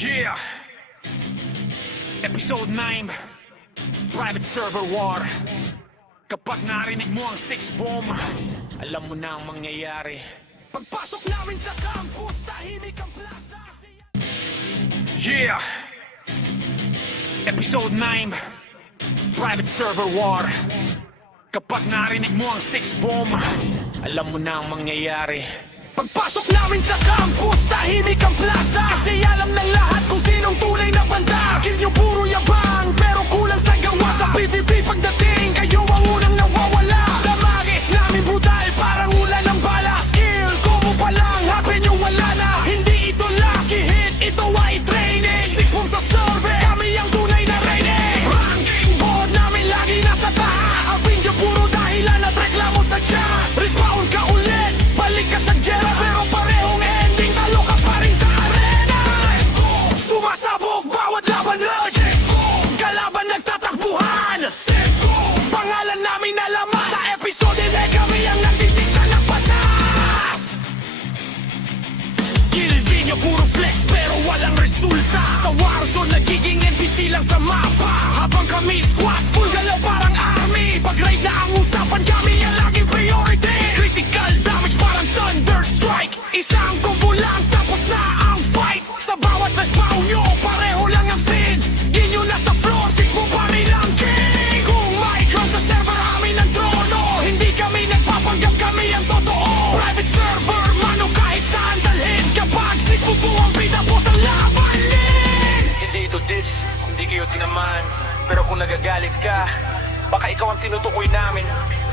Yeah! Episode 9 Private Server War. Kapag narinig mo ang 6 bomb, alam mo na ang mangyayari. Pagpasok namin sa campus, tahimik ang plaza. Yeah! Episode 9 Private Server War. Kapag narinig mo ang 6 bomb, alam mo na ang mangyayari. Pagpasok namin sa campus, tahimik ang plaza. Kasi alam ng lahat kung sinong tunay na banda. Kill nyo puro yabang, pero kulang sa gawa. Sa PvP pagdating, kayo ang unang nawawala. Damagis namin brutal, parang ulan ng bala. Skill, combo pa lang, happen yung wala na. Hindi ito lucky hit, ito ay training. 6 bombs sa survey, kami ang tunay na raining. Ranking board namin lagi nasa taas. Ang pinjo puro dahilan at reklamo sa chat. Respawn ka ulit, balik ka sa jail. Pero parehong ending, talo ka pa rin sa arena. Sumasabog bawat laban lord. Kalaban nagtatakbuhan. Pangalan namin nalaman. Sa episode na kami ang nagtitikta ng batas. Kilvin nyo puro flex pero walang resulta. Sa Warzone nagiging NPC lang sa mapa. Habang kami squad full galaw parang army. Pag raid na ang usapan kami ang laging priority. Critical damage parang thunder strike. Isang combo lang tapos na ang fight. Sa bawat respawn nyo pareho lang ang scene. Di nyo nasa floor 6 mo pa rin ang king. Kung may crown sa server amin ang trono. Hindi kami nagpapanggap, kami ang totoo. Private server mano kahit saan dalhin. Kapag 6 mo po ang bida po sa labanin. Hindi ito diss, hindi kayo tinaman. Pero kung nagagalit ka, baka ikaw ang tinutukoy namin.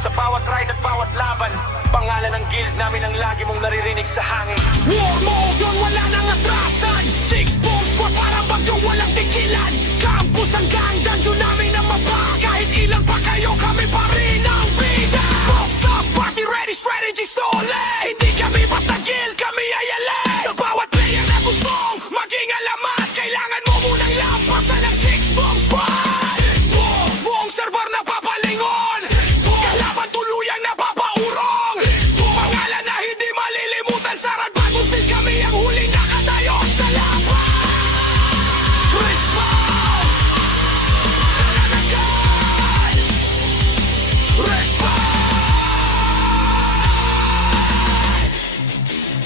Sa bawat ride at bawat laban, pangalan ng guild namin ang lagi mong naririnig sa hangin. War mode yun, wala nang atrasan. 6 bomb squad parang bagyong walang tigilan. Campus hanggang dungeon namin ang mapa. Kahit ilan pa kayo, kami pa rin ang bida. Boss up, party ready, strategy solid. Hindi kami basta guild, kami ay alay. Sa bawat player na gustong maging alamat, kailangan mo munang lampasan ng 6 bomb squad. 6 bomb, buong server na papalingon. 6 bomb, kalaban tuluyang napapaurong. 6 bomb, pangalan na hindi malilimutan. Sarad bagong sil kami ang huling nakatayo sa laban. Respawn, nananagal. Respawn.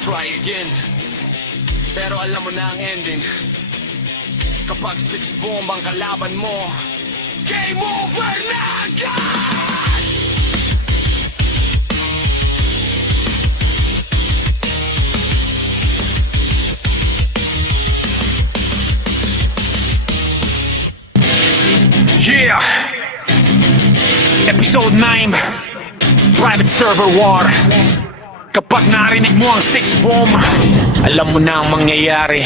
Try again, pero alam mo na ang ending. Kapag 6 bomb ang kalaban mo, game over na agad! Yeah! Episode 9 Private Server War. Kapag narinig mo ang 6 bomb, alam mo na ang mangyayari.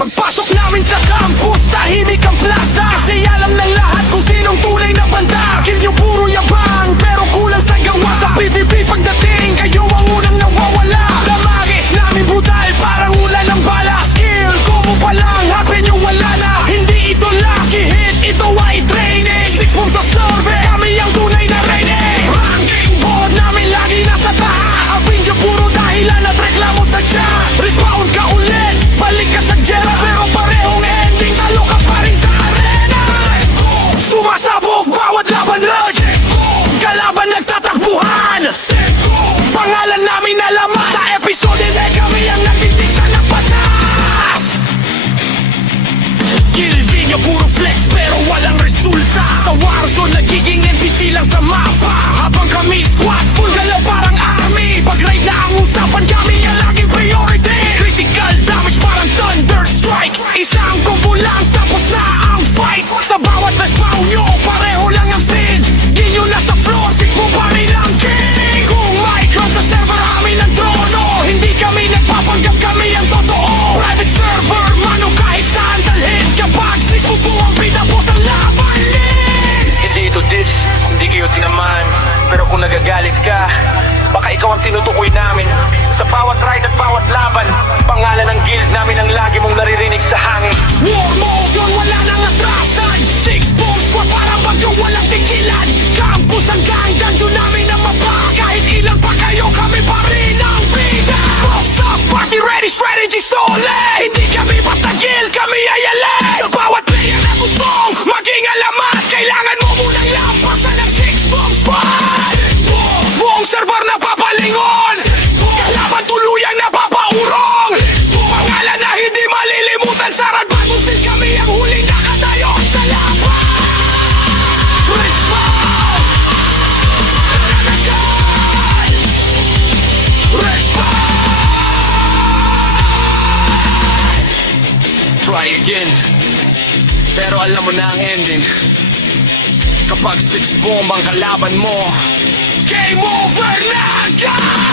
Pagpasok namin sa campus, tahimik ang plaza. Kasi alam ng lahat kung sinong tunay na banda. Kill nyo puro yabang, pero kulang sa gawa. Sa PvP pagdating, kayo ang unang nawawala. Damagis namin brutal, parang ulan ng bala. Skill, combo pa lang, happen yung wala na. Hindi ito lucky hit, ito ay training. 6 bombs sa survey, kami ang tunay na raining. Ranking board namin lagi nasa taas. Ang pinjo puro dahilan at reklamo sa chat. Respawn ka ulit, balik ka sa jail. Pero parehong ending, talo ka pa rin sa arena. Sumasabog bawat laban lord. Kalaban nagtatakbuhan. Pangalan namin begin. Pero alam mo na ang ending. Kapag 6 bomb ang kalaban mo, game over na agad!